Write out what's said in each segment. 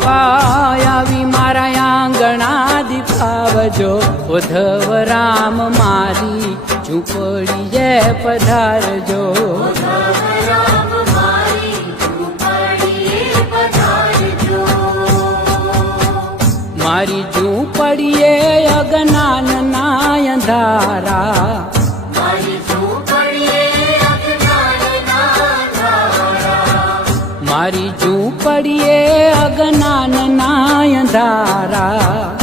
આવી મારા આંગણા દીપાવજો ઉધવ રામ મારી ઝૂંપડીએ પધારજો. મારી ઝૂંપડીએ મારી ઝૂંપડીએ અંધારા મારી ઝૂંપડીએ અજ્ઞાનના અજ્ઞાન નાય ઝૂંપડીએ ધારા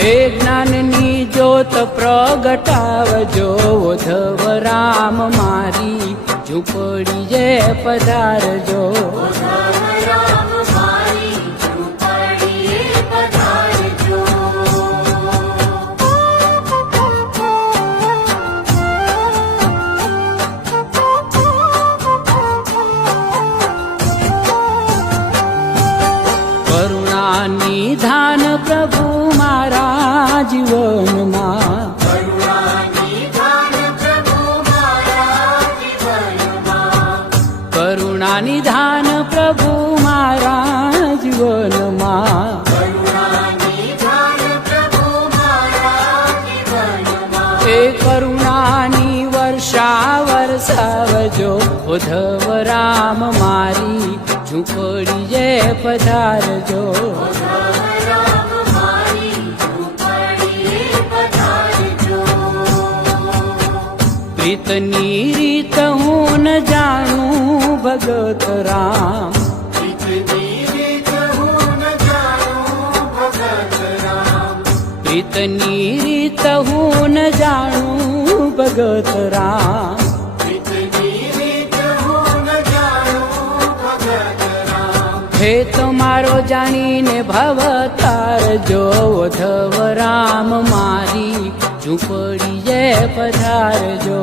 હે જ્ઞાનની જ્યોત પ્રગટાવજો ઉધવ રામ મારી ઝૂંપડી જે પધારજો નિધાન પ્રભુ મારા જીવનમાં કરુણા નિધાન પ્રભુ મારા જીવનમાં એ કરુણાની વર્ષા વરસાવજો ઉધવ રામ મારી ઝૂંપડી જે પધારજો. પ્રીતની રીત હું ન જાણું, ભગત રામ. પ્રીતની રીત હું ન જાણું ભગત રામ હે તમારો જાણીને ભવ તારજો ધવ રામ મારી ઝૂંપડીએ જે પધારજો